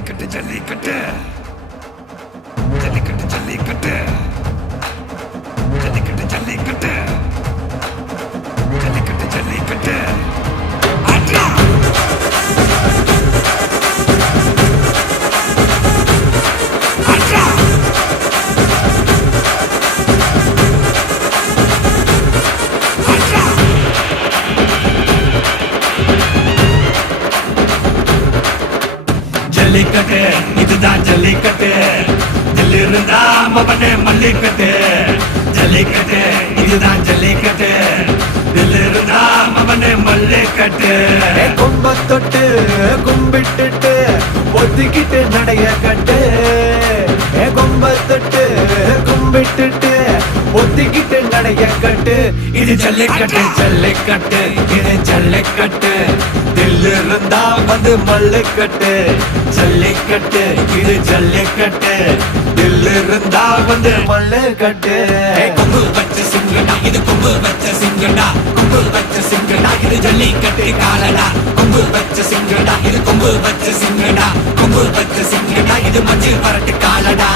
ஜல்லிக்கட்டு ஜல்லிக்கட்டு ஜல்லிக்கட்டு ஜல்லிக்கட்டு ஜல்லிக்கட்டு ஜல்லிக்கட்டு ஜல்லிக்கட்டு ஜல்லிக்கட்டு ஆட்ரா ஆட்ரா ஆட்ரா ஜல்லிக்கட்டு இதுதான் ஜல்லிக்கட்டு தில்லிருந்தா மவனே மல்லிக்கட்டு ஜல்லிக்கட்டு இதுதான் ஜல்லிக்கட்டு தில்லிருந்தா மவனே மல்லிக்கட்டு கொம்ப தொட்டு கும்பிட்டுட்டு ஒத்திக்கிட்டு நடைய கட்டு கொம்ப தொட்டு கும்பிட்டுட்டு ஒத்திக்கிட்டு நடைய கட்டு இது ஜல்லிக்கட்டு ஜல்லிக்கட்டு இது ஜல்லிக்கட்டு தில்லிருந்தா வந்து மல்லுக்கட்டு ஜல்லிக்கட்டு இது ஜல்லிக்கட்டு தில்லிருந்தா வந்து மல்லுக்கட்டு கொம்பு வச்ச சிங்கடா இது கொம்பு வச்ச சிங்கடா கொம்பு வச்ச சிங்கடா இது ஜல்லிக்கட்டு காலடா கொம்பு வச்ச சிங்கடா இது கொம்பு வச்ச சிங்கடா கொம்பு வச்ச சிங்கடா இது மஞ்சள் பரட்டு காலடா